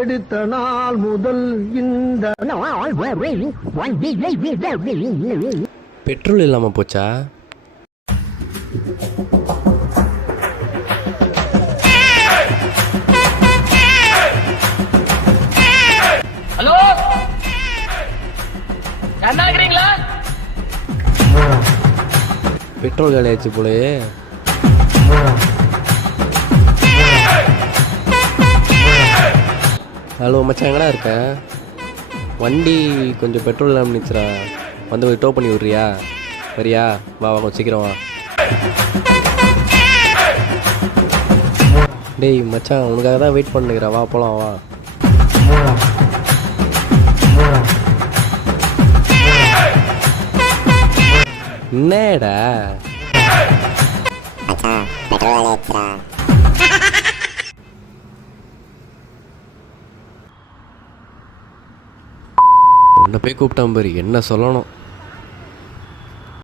எடுத்த நாள் முதல் இந்த பெட்ரோல் இல்லாம போச்சா? ஹலோ, யாரா இருக்கீங்களா? பெட்ரோல் காலியாச்சு போலே. ஹலோ மச்சான், எங்கடா இருக்க? வண்டி கொஞ்சம் பெட்ரோல் இல்லாமல் நிச்சுரா, வந்து டோ பண்ணி விட்றியா? வரியா? வா வா, கொஞ்சம் சீக்கிரம் வா. டேய் மச்சான், உனக்காக தான் வெயிட் பண்ணுகிறேன், வா போகலாம் வா. என்னடா உன்னை போய் கூப்பிட்டான் பாரு, என்ன சொல்லணும்.